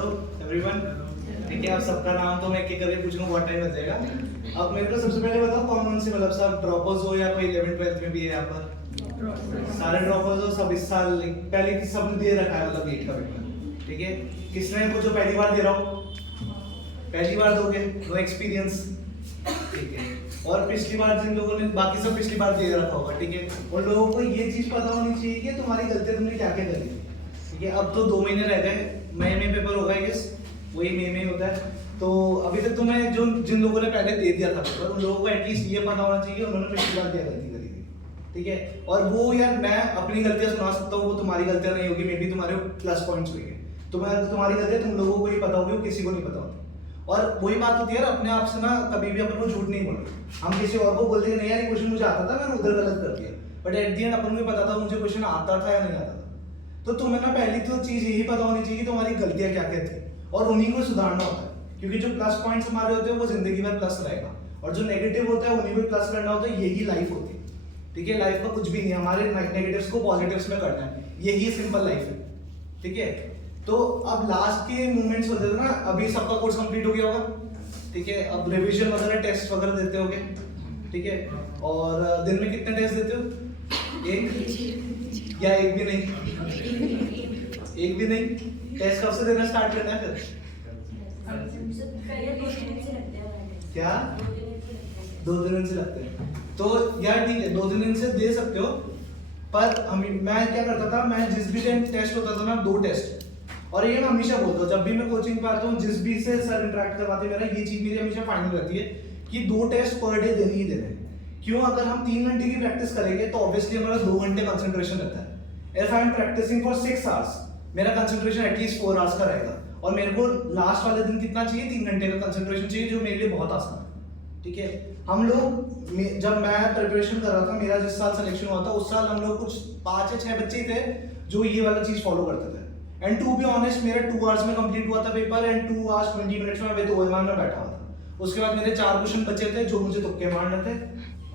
Hello everyone. ठीक है, आप सबका नाम तो मैं एक एक करके पूछूंगा, बहुत टाइम लग जाएगा। अब मेरे को सबसे पहले बताओ कौन कौन सी, मतलब सब ड्रॉपर्स हो या कोई 11th-12th में भी है यहाँ पर? सारे ड्रॉपर्स हो सब इस साल, पहले की सबने दे रखा है मतलब नीट का पेपर। ठीक है, किसने को जो पहली बार दे रहा हो, पहली बार दोगे, नो एक्सपीरियंस। ठीक है, और पिछली बार जिन लोगों ने, बाकी सब पिछली बार दे रखा होगा। ठीक है, उन लोगों को ये चीज पता होनी चाहिए कि तुम्हारी गलतियां तुमने क्या क्या करी। ठीक है, अब तो 2 महीने रह गए, मई में पेपर होगा आई गेस, वही मई में होता है। तो अभी तक तुम्हें जो जिन लोगों ने पहले दे दिया था पेपर, उन लोगों को एटलीस्ट ये पता होना चाहिए उन्होंने पिछली बार क्या गलती करी थी। ठीक है, और वो यार मैं अपनी गलतियां सुना सकता हूँ, वो तुम्हारी गलतियां नहीं होगी, मे बी तुम्हारे प्लस पॉइंट्स होंगे। तुम्हारी गलतियां तुम लोगों को ही पता होगी, किसी को नहीं पता होती। और वही बात होती है यार, अपने आप से ना कभी भी अपन को झूठ नहीं बोलना। हम किसी और को बोलते नहीं यार ये क्वेश्चन मुझे आता था, मैंने उधर गलत कर दिया, बट एट द एंड अपन को पता था मुझे क्वेश्चन आता था या नहीं आता था। तो तुम्हें ना पहली तो चीज यही पता होनी चाहिए कि तुम्हारी गलतियां क्या क्या थी, और उन्हीं को सुधारना होता है। क्योंकि जो प्लस पॉइंट्स हमारे होते हैं वो जिंदगी भर प्लस रहेगा, और जो नेगेटिव होता है उन्हीं को प्लस करना होता है। यही लाइफ होती है। ठीक है, लाइफ में कुछ भी नहीं, हमारे नेगेटिव्स को पॉजिटिव्स में करना है, यही सिंपल लाइफ है। ठीक है, तो अब लास्ट के मूवमेंट्स होते थे ना, अभी सबका कोर्स कंप्लीट हो गया होगा। ठीक है, अब रिवीजन वगैरह टेस्ट वगैरह देते होगे। ठीक है, और दिन में कितने टेस्ट देते हो? एक या एक भी नहीं? एक भी नहीं? टेस्ट कब से देना स्टार्ट करना है फिर? क्या 2 दिन से लगते हैं? तो यार ठीक है, 2 दिन से दे सकते हो, पर मैं क्या करता था, मैं जिस भी टाइम टेस्ट होता था ना 2 टेस्ट, और ये मैं हमेशा बोलता हूँ जब भी मैं कोचिंग पे आता हूँ, जिस भी से सर इंटरेक्ट करवाते हैं, मेरा ये चीज मेरी हमेशा फाइनल रहती है कि 2 टेस्ट पर डे देने ही देने हैं। क्यों? अगर हम 3 घंटे की प्रैक्टिस करेंगे तो ऑब्वियसली हमारा 2 घंटे कंसंट्रेशन रहता है। If I am practising for 6 hours, मेरा कंसंट्रेशन एटलीस्ट 4 आवर्स का रहेगा, और मेरे को लास्ट वाले दिन कितना चाहिए? 3 घंटे का कंसंट्रेशन चाहिए, जो मेरे लिए बहुत आसान है। ठीक है, हम लोग जब मैं प्रिपरेशन कर रहा था, मेरा जिस साल सिलेक्शन हुआ था उस साल हम लोग कुछ 5 या 6 बच्चे थे जो ये वाला चीज फॉलो करते थे। एंड टू बी ऑनेस्ट, मेरा 2 आवर्स में कंप्लीट हुआ था पेपर, एंड 2 आवर्स 20 मिनट्स में मैं तो ओएमआर में बैठा हुआ था। उसके बाद मेरे 4 क्वेश्चन बचे थे जो मुझे तुक्के मारने थे।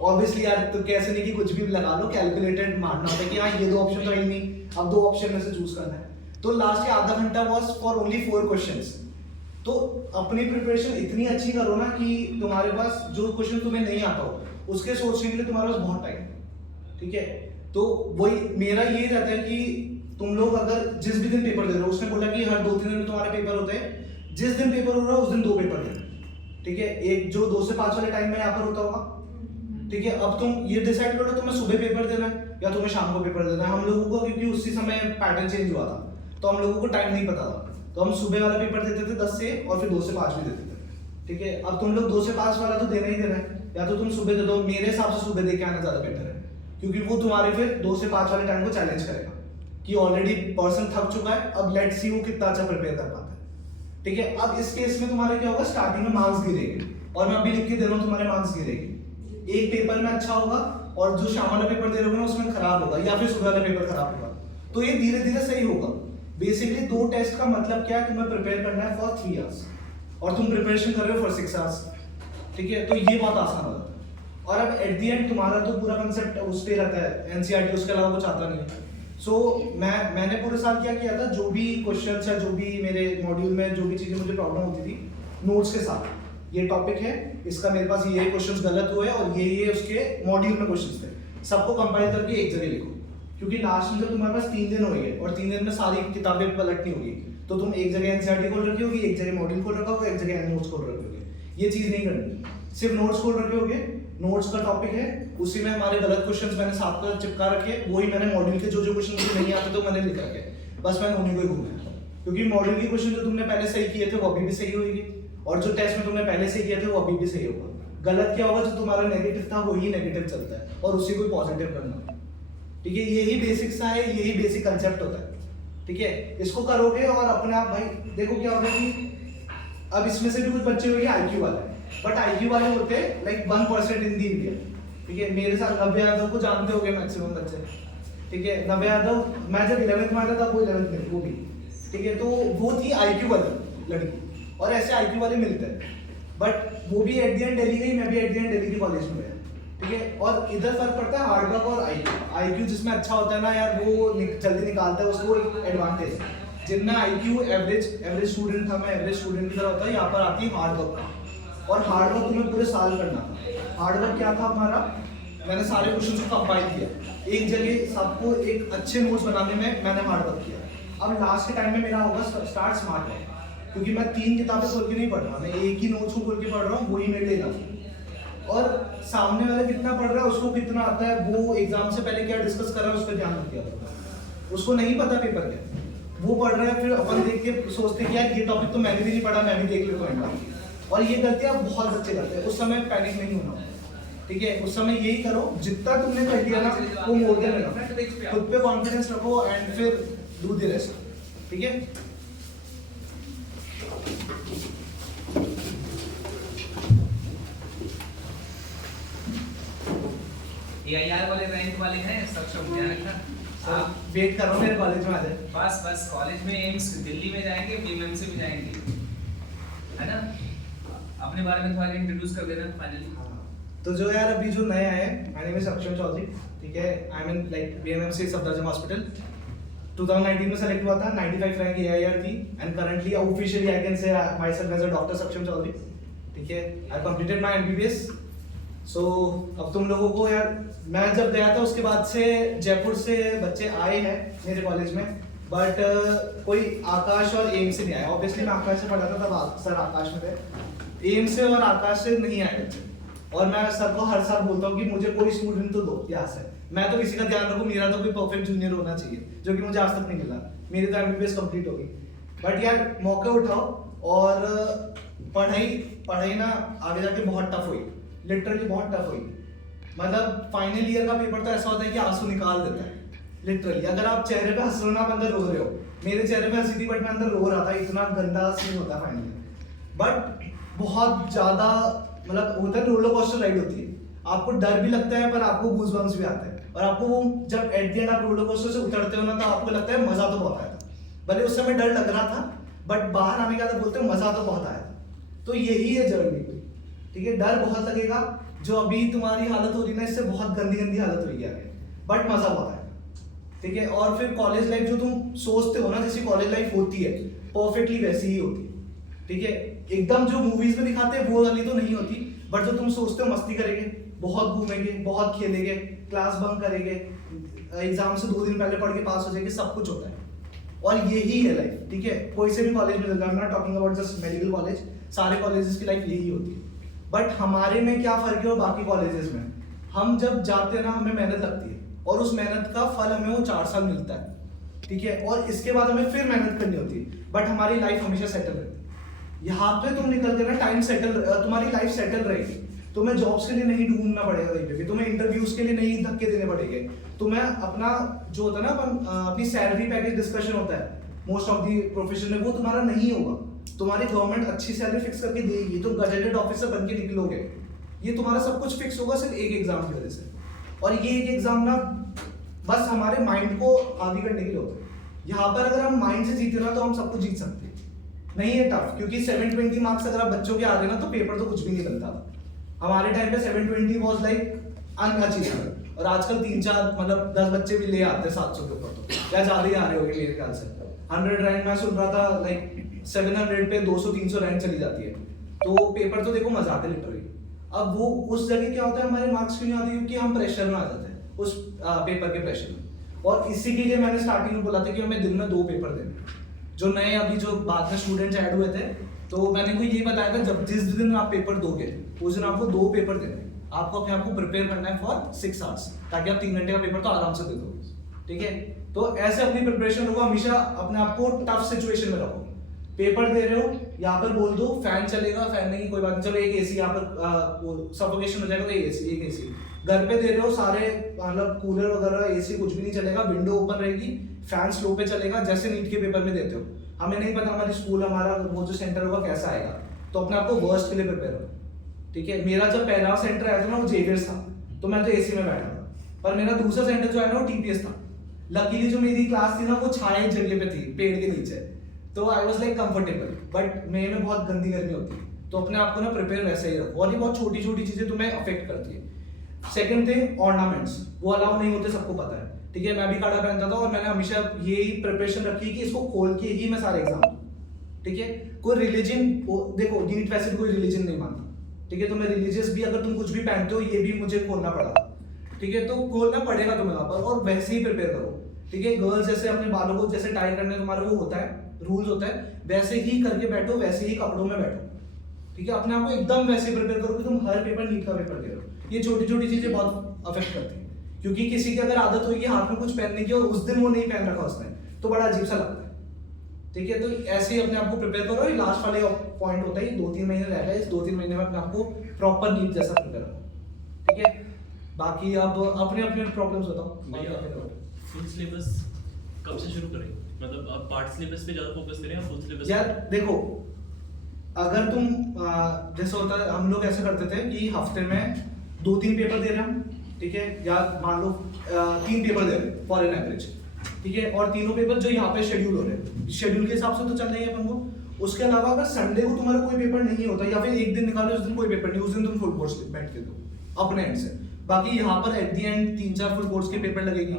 ऑब्वियसली यार तो कैसे नहीं कि कुछ भी लगा लो, कैलकुलेटेड मारना होता है कि हाँ ये 2 ऑप्शन तो है ही नहीं, अब 2 ऑप्शन में से चूज करना है। तो लास्ट के आधा घंटा वाज फॉर ओनली 4 क्वेश्चंस। तो अपनी प्रिपरेशन इतनी अच्छी करो ना कि तुम्हारे पास जो क्वेश्चन तुम्हें नहीं आता हो उसके सोचने के लिए तुम्हारे पास बहुत टाइम। ठीक है, तो वही मेरा ये रहता है कि तुम लोग अगर जिस भी दिन पेपर दे रहे हो, उसने बोला कि हर 2-3 दिन में तुम्हारे पेपर होते हैं, जिस दिन पेपर हो रहा है उस दिन 2 पेपर देना। ठीक है, एक जो 2 से 5 वाले टाइम में यहाँ पर होता होगा। ठीक है, अब तुम ये डिसाइड करो तुम्हें सुबह पेपर देना है या तुम्हें शाम को पेपर देना है। हम लोगों को क्योंकि उसी समय पैटर्न चेंज हुआ था, तो हम लोगों को टाइम नहीं पता था, तो हम सुबह वाला पेपर देते थे 10 से, और फिर 2 से 5 भी देते थे। ठीक है, अब तुम लोग 2 से 5 वाला तो देना ही देना है, या तो तुम सुबह दे दो। मेरे हिसाब से सुबह दे के आना ज्यादा बेटर है, क्योंकि वो तुम्हारे फिर 2 से 5 वाले टाइम को चैलेंज करेगा कि ऑलरेडी पर्सन थक चुका है, अब लेट्स सी वो कितना अच्छा प्रिपेयर कर पाता है। ठीक है, अब इस केस में तुम्हारे क्या होगा, स्टार्टिंग में मार्क्स गिरेंगे, और मैं अभी लिख के दे रहा हूँ तुम्हारे मार्क्स गिरेंगे। एक पेपर में अच्छा होगा, और जो शाम वाला पेपर दे रहे हो ना उसमें खराब होगा, या फिर सुबह वाला पेपर खराब होगा। तो ये धीरे धीरे सही होगा। बेसिकली 2 टेस्ट का मतलब क्या है, तुम्हें प्रिपेयर करना है फॉर 3 आवर्स, और तुम प्रिपरेशन कर रहे हो फॉर 6 आवर्स। ठीक है, तो ये बहुत आसान होता है। और अब एट द एंड तुम्हारा तो पूरा कंसेप्ट उस पे रहता है, एनसीईआरटी, उसके अलावा कुछ आता नहीं है। सो मैंने पूरे साल क्या किया था, जो भी क्वेश्चंस या जो भी मेरे मॉड्यूल में जो भी चीजें मुझे प्रॉब्लम होती थी, नोट्स के साथ, ये टॉपिक है, इसका मेरे पास ये क्वेश्चंस गलत हुए और ये उसके मॉड्यूल में क्वेश्चंस थे, सबको कंपाइल करके एक जगह लिखो। क्योंकि लास्ट में जब तुम्हारे पास 3 दिन होंगे और 3 दिन में सारी किताबें पलटनी होगी, तो तुम एक जगह एनसीईआरटी खोल रखी होगी, एक जगह मॉड्यूल खोल रखा होगा, एक जगह नोट्स खोल रखे होगे। ये चीज नहीं करनी, सिर्फ नोट्स खोल रखे होगे, नोट्स का टॉपिक है, उसी में हमारे गलत क्वेश्चंस मैंने साथ में चिपका रखे, वही मैंने मॉड्यूल के जो जो क्वेश्चन मुझे नहीं आते तो मैंने लिख रखे, बस मैंने उन्हीं को ही घूमना है। क्योंकि मॉड्यूल के क्वेश्चन जो तुमने पहले सही किए थे वो अभी भी सही होगी, और जो टेस्ट में तुमने पहले से किए थे वो अभी भी सही होगा। गलत क्या होगा, जो तुम्हारा नेगेटिव था वही नेगेटिव चलता है, और उसी को पॉजिटिव करना। ठीक है, यही बेसिक सा है, यही बेसिक कंसेप्ट होता है। ठीक है, इसको करोगे और अपने आप भाई देखो क्या होगा कि अब इसमें से भी कुछ बच्चे होंगे आईक्यू वाले, बट आईक्यू वाले होते हैं लाइक 1% इन दी इंडिया। ठीक है, मेरे साथ नव्य यादव को जानते होंगे मैक्सिमम बच्चे। ठीक है, नव्य यादव, मैं जब 11th में आता था वो 11th में, वो भी। ठीक है, तो वो थी आईक्यू वाली लड़की, और ऐसे आईक्यू वाले मिलते हैं, बट वो भी एट द एंड दिल्ली गई, मैं भी एट द एंड दिल्ली के कॉलेज में गया। ठीक है, और इधर फर्क पड़ता है हार्डवर्क और आईक्यू। आईक्यू जिसमें अच्छा होता है ना यार, वो जल्दी निकालता है, उसको एक एडवांटेज। जिनमें IQ एवरेज स्टूडेंट था, मैं एवरेज स्टूडेंट की तरह होता है, यहाँ पर आती है हार्ड वर्क। और हार्ड वर्क तुम्हें पूरे साल करना था। हार्ड वर्क क्या था हमारा, मैंने सारे क्वेश्चन को कंपाइल किया, एक जगह सबको एक अच्छे नोट्स बनाने में मैंने हार्ड वर्क किया। अब लास्ट के टाइम में मेरा होगा स्टार्ट स्मार्ट वर्क, क्योंकि मैं 3 किताबें खोल के नहीं पढ़ रहा, मैं एक ही नोट्स को खोल के पढ़ रहा हूँ, वही मेरे लिए था। और सामने वाले कितना पढ़ रहा है, उसको कितना आता है, वो एग्जाम से पहले क्या डिस्कस कर रहा है, उस पर ध्यान रख दिया। उसको नहीं पता पेपर क्या, वो पढ़ रहा है, फिर अपन देख के सोचते हैं कि यार ये टॉपिक तो मैंने भी नहीं पढ़ा, मैं भी देख लेता हूँ। और ये गलतियाँ बहुत बच्चे करते हैं। उस समय पैनिक नहीं होना, ठीक है। उस समय यही करो, जितना तुमने कर लिया ना वो मोर देन इनफ, खुद पे कॉन्फिडेंस रखो एंड फिर डू द रेस्ट, ठीक है। AIR वाले रैंक वाले हैं, सक्षम ध्यान रखना। आप वेट कर रहा हूँ मेरे कॉलेज में आ जाए। बस कॉलेज में एम्स दिल्ली में जाएंगे, BMM से भी जाएंगे, है ना। अपने बारे में थोड़ा इंट्रोड्यूस कर देना फाइनली। तो जो यार अभी जो नए आए हैं, माय नेम इज सक्षम चौधरी, ठीक है। I am in like BMM से सफदरजंग हॉस्पिटल। 2019 में सेलेक्ट हुआ था, 95 रैंक AIR थी and currently officially I can say myself as a doctor Saksham Chaudhary, ठीक है। I completed my MBBS। So अब तुम लोगों को यार, मैं जब गया था उसके बाद से जयपुर से बच्चे आए हैं मेरे कॉलेज में, बट कोई आकाश और एम से नहीं आया। ऑब्वियसली मैं आकाश से पढ़ा था, तब सर आकाश में थे। एम से और आकाश से नहीं आए बच्चे। और मैं सर को हर साल बोलता हूँ कि मुझे कोई स्टूडेंट तो दो यहाँ से, मैं तो किसी का ध्यान रखूँ, मेरा तो कोई परफेक्ट जूनियर होना चाहिए, जो कि मुझे आज तक नहीं मिला। मेरी तो MBBS कंप्लीट होगी, बट यार मौके उठाओ। और पढ़ाई ना आगे जाके बहुत टफ हुई, लिटरली बहुत टफ हुई। मतलब फाइनल ईयर का पेपर तो ऐसा होता है कि आंसू निकाल देता है लिटरली। अगर आप चेहरे पे हंस रहे हो ना, आप अंदर रो रहे हो। मेरे चेहरे पे हंसी थी बट मैं अंदर रो रहा था, इतना गंदा सीन होता है फाइनल। बट बहुत ज्यादा मतलब होता है, रोलर कोस्टर राइड होती है, आपको डर भी लगता है पर आपको गूज़बम्प्स भी आते हैं। और आपको वो जब एट द एंड आप रोलर कोस्टर से उतरते हो ना, तो आपको लगता है मजा तो बहुत आया था। भले उस समय डर लग रहा था, बट बाहर आने के बाद बोलते हो मजा तो बहुत आया था। तो यही है जर्नी, ठीक है। डर बहुत लगेगा, जो अभी तुम्हारी हालत हो रही है ना, इससे बहुत गंदी हालत हुई है, बट मजा बहुत आएगा, ठीक है। और फिर कॉलेज लाइफ जो तुम सोचते हो ना, जैसी कॉलेज लाइफ होती है, परफेक्टली वैसी ही होती है, ठीक है। एकदम जो मूवीज में दिखाते हैं वो वाली तो नहीं होती, बट जो तुम सोचते हो मस्ती करेंगे, बहुत घूमेंगे, बहुत खेलेंगे, क्लास बंक करेंगे, एग्जाम से 2 दिन पहले पढ़ के पास हो जाएंगे, सब कुछ होता है। और यही है लाइफ, ठीक है। कोई से भी कॉलेज में जाना, not talking about just medical college, सारे कॉलेजेस की लाइफ यही होती है। बट हमारे में क्या फर्क है और बाकी कॉलेजेस में, हम जब जाते हैं ना, हमें मेहनत लगती है और उस मेहनत का फल हमें वो 4 साल मिलता है, ठीक है। और इसके बाद हमें फिर मेहनत करनी होती है, बट हमारी लाइफ हमेशा सेटल रहती है। यहाँ पे तुम निकलते ना, टाइम सेटल, तुम्हारी लाइफ सेटल रहेगी। तुम्हें जॉब्स के लिए नहीं ढूंढना पड़ेगा कहीं पे भी, तुम्हें इंटरव्यूज के लिए नहीं धक्के देने पड़ेंगे। तुम्हें अपना जो होता है ना, अपनी सैलरी पैकेज डिस्कशन होता है मोस्ट ऑफ दी प्रोफेशन में, वो तुम्हारा नहीं होगा। तुम्हारी गवर्नमेंट अच्छी सैलरी फिक्स करके देगी, तुम गजेटेड ऑफिसर बन के निकलोगे, ये तुम्हारा सब कुछ फिक्स होगा सिर्फ एक एग्जाम की वजह से। और ये एक एग्जाम ना बस हमारे माइंड को हावी करने के लिए होता है। यहाँ पर अगर हम माइंड से जीते ना, तो हम सब कुछ जीत सकते हैं। नहीं है टफ, क्योंकि 720 मार्क्स अगर आप बच्चों के आ रहे ना, तो पेपर तो कुछ भी नहीं बनता। हमारे टाइम पे 720 वाज लाइक अनअचीवेबल, और आजकल 3-4 मतलब 10 बच्चे भी ले आते हैं 700 के ऊपर, तो या ज्यादा ही आ रहे होंगे मेरे ख्याल से। 100 रैंक मैं सुन रहा था लाइक 700 पे 200-300 रैंक चली जाती है, तो पेपर तो देखो मजा आते लिटरली। अब वो उस जगह क्या होता है, हमारे मार्क्स क्यों नहीं आते, क्योंकि हम प्रेशर में आ जाते हैं, उस पेपर के प्रेशर में। और इसी के लिए मैंने स्टार्टिंग में बोला था कि हमें दिन में 2 पेपर देने। जो नए अभी जो बाद में स्टूडेंट्स ऐड हुए थे, तो मैंने को ये बताया था, जब जिस दिन आप पेपर दोगे उस दिन आपको 2 पेपर देने, आपको अपने आप को प्रिपेयर करना है फॉर 6 आवर्स, ताकि आप 3 घंटे का पेपर तो आराम से दे दोगे, ठीक है। तो ऐसे अपनी प्रिपरेशन रखो, हमेशा अपने आप को टफ सिचुएशन में रखो। पेपर दे रहे हो, यहाँ पर बोल दो फैन चलेगा, फैन नहीं कोई बात नहीं, चलो एक AC यहाँ पर सफोकेशन हो जाएगा तो एक AC। घर पे दे रहे हो, सारे मतलब कूलर वगैरह AC कुछ भी नहीं चलेगा, विंडो ओपन रहेगी, फैन स्लो पे चलेगा, जैसे नीट के पेपर में देते हो। हमें नहीं पता हमारी स्कूल, हमारा वो जो सेंटर होगा कैसा आएगा, तो अपने आप को वर्स्ट के लिए प्रिपेयर हो, ठीक है। मेरा जब पहला सेंटर आया था ना, वो जेवियर्स था, तो मैं तो AC में बैठा था, पर मेरा दूसरा सेंटर जो है ना, वो TPS था। लकीली जो मेरी क्लास थी ना, वो छाया जगह पे थी, पेड़ के नीचे, तो I was like comfortable. But May में बहुत गंदी गर्मी होती है, तो अपने आप को ना प्रिपेयर वैसे ही रखो। और ये बहुत छोटी छोटी चीजें तुम्हें अफेक्ट करती है। सेकंड थिंग, ऑर्नामेंट्स वो अलाउ नहीं होते, सबको पता है, ठीक है, मैं भी कड़ा पहनता था और मैंने हमेशा यही प्रिपरेशन रखी कि इसको खोल के ही मैं सारे एग्जाम दूं, ठीक है। कोई रिलीजन, देखो नीट वैसे भी कोई रिलीजन नहीं मानता, ठीक है, तो मैं रिलीजियस भी, अगर तुम कुछ भी पहनते हो ये भी मुझे खोलना पड़ा, ठीक है, तो खोलना पड़ेगा तुम्हें वहां पर, और वैसे ही प्रिपेयर करो, ठीक है। गर्ल्स जैसे अपने बालों को जैसे टाई करने तुम्हारा वो होता है, रूल्स होता है, वैसे ही करके बैठो, वैसे ही कपड़ों में बैठो, ठीक है। अपने आप को एकदम वैसे प्रिपेयर करो कि तुम हर पेपर नीट का पेपर दे रहे हो। ये छोटी छोटी चीजें बहुत अफेक्ट करती है, क्योंकि किसी की अगर आदत होगी हाथ में कुछ पहनने की और उस दिन वो नहीं पहन रखा उसने, तो बड़ा अजीब सा लगता है, ठीक है। तो ऐसे ही अपने आप को प्रिपेयर करो। ये लास्ट वाले पॉइंट होता है, 2-3 महीने रहेगा, इस 2-3 महीने में अपने आप को प्रॉपर नीट जैसा प्रिपेयर करो, ठीक है। बाकी अब अपने अपने प्रॉब्लम्स बताओ। फुल सिलेबस कब से शुरू करें? मतलब अब पार्ट सिलेबस पे ज्यादा फोकस करें या फुल सिलेबस? यार देखो, अगर तुम जैसे होता है, हम लोग ऐसे करते थे कि हफ्ते में 2-3 पेपर दे रहे हम, ठीक है, या मान लो 3 पेपर दे रहे हैं फॉर एन एवरेज, ठीक है, और तीनों पेपर जो यहाँ पे शेड्यूल हो रहे हैं, शेड्यूल के हिसाब से तो चल रही है अपन को। उसके अलावा अगर संडे को तुम्हारा कोई पेपर नहीं होता, या फिर एक दिन निकालो उस दिन कोई पेपर नहीं, उस दिन तुम फुल कोर्स बैठ के दो अपने एंड से। बाकी यहाँ पर at the and 3-4 full course के पेपर लगेगी,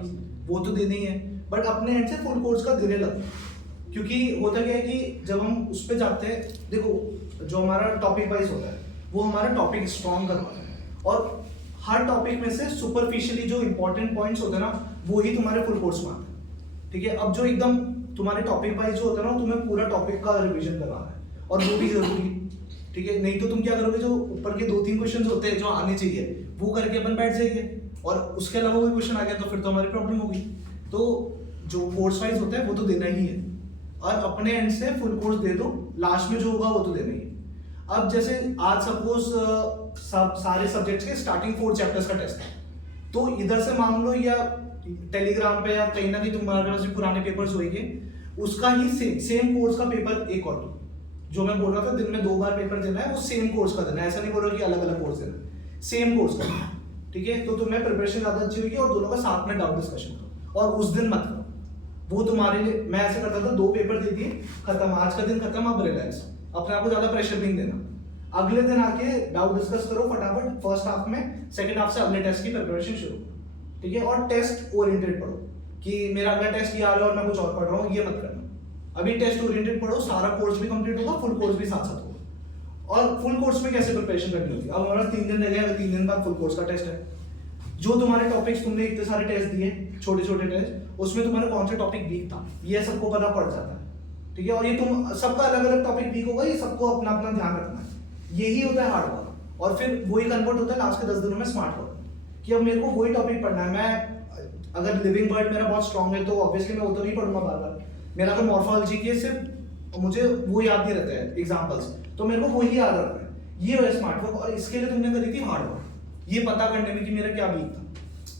वो तो देने ही है, बट अपने एंड से फुल कोर्स का देने लगो। क्योंकि होता क्या है कि जब हम उस पर जाते हैं, देखो जो हमारा टॉपिक वाइज होता है वो हमारा टॉपिक स्ट्रॉन्ग करवाता है, और हर टॉपिक में से सुपरफिशियली जो इंपॉर्टेंट पॉइंट्स होते हैं ना, वो ही तुम्हारे फुल कोर्स में आते हैं, ठीक है। अब जो एकदम तुम्हारे टॉपिक वाइज जो होता है ना, तुम्हें पूरा टॉपिक का रिवीजन करवाना है, और वो भी जरूरी, ठीक है। नहीं तो तुम क्या करोगे, जो ऊपर के 2-3 क्वेश्चन होते हैं जो आने चाहिए वो करके अपन बैठ जाएंगे, और उसके अलावा कोई क्वेश्चन आ गया तो फिर तो हमारी प्रॉब्लम होगी। तो जो कोर्स वाइज होता है वो तो देना ही है, और अपने एंड से फुल कोर्स दे दो, लास्ट में जो होगा वो तो देना ही है। अब जैसे आज सपोज सब सारे सब्जेक्ट्स के स्टार्टिंग 4 चैप्टर्स का टेस्ट है, तो इधर से मान लो या टेलीग्राम पे या कहीं ना कहीं तुम्हारे पास जो पुराने पेपर्स होंगे उसका ही सेम कोर्स का पेपर एक और दो। जो मैं बोल रहा था दिन में 2 बार पेपर देना है, वो सेम कोर्स का देना है, ऐसा नहीं बोल रहा कि अलग अलग कोर्स देना है, सेम कोर्स का, ठीक है। तो तुम्हें प्रिपरेशन ज्यादा अच्छी होगी, और दोनों का साथ में डाउट डिस्कशन करो, और उस दिन मत करो, वो तुम्हारे लिए। मैं ऐसे करता था, 2 पेपर दे दिए, खत्म, आज का दिन खत्म, अब रिलैक्स, अपने आप को ज्यादा प्रेशर नहीं देना। अगले दिन आके डाउट डिस्कस करो फटाफट फर्स्ट हाफ में, सेकंड हाफ से अगले टेस्ट की प्रिपरेशन शुरू, ठीक है। और टेस्ट ओरिएंटेड पढ़ो, कि मेरा अगला टेस्ट ये आ रहा है और मैं कुछ और पढ़ रहा हूँ, ये मत करना। अभी टेस्ट ओरिएंटेड पढ़ो, सारा कोर्स भी कंप्लीट होगा, फुल कोर्स भी साथ साथ होगा। और फुल कोर्स में कैसे प्रिपरेशन करनी होती है, अब हमारा 3 दिन रह गया, 3 दिन बाद फुल कोर्स का टेस्ट है। जो तुम्हारे टॉपिक्स, तुमने इतने सारे टेस्ट दिए, छोटे छोटे टेस्ट, उसमें तुम्हारा कौन सा टॉपिक वीक था ये सबको पता पड़ जाता है, ठीक है। और ये तुम सबका अलग अलग टॉपिक वीक होगा, ये सबको अपना अपना ध्यान रखना है, यही होता है हार्ड वर्क। और फिर वही कन्वर्ट होता है लास्ट के 10 दिनों में स्मार्ट वर्क, कि अब मेरे को वही टॉपिक पढ़ना है। मैं अगर लिविंग वर्ड मेरा बहुत स्ट्रॉन्ग है तो ऑब्वियसली मैं वो तो नहीं पढ़ूंगा बार बार। मेरा अगर मॉर्फोलॉजी के सिर्फ मुझे वो याद नहीं रहते हैं एग्जाम्पल्स, तो मेरे को वही याद रखना है, ये है स्मार्ट वर्क। और इसके लिए तुमने करी थी हार्ड वर्क, ये पता करने में कि मेरा क्या वीक था,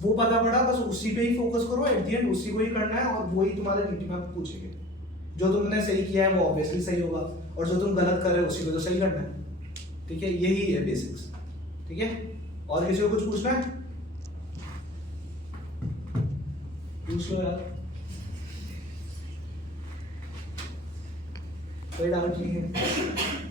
वो पता पड़ा, बस उसी पे ही फोकस करो, एट द एंड उसी को ही करना है, और वही तुम्हारे मीटिंग में पूछेंगे। जो तुमने सही किया है वो ऑब्वियसली सही होगा, और जो तुम गलत कर रहे हो उसी को तो सही करना है, ठीक है। यही है बेसिक्स, ठीक है। और किसी को कुछ पूछना है पूछ लो यार, कोई डाउट नहीं है।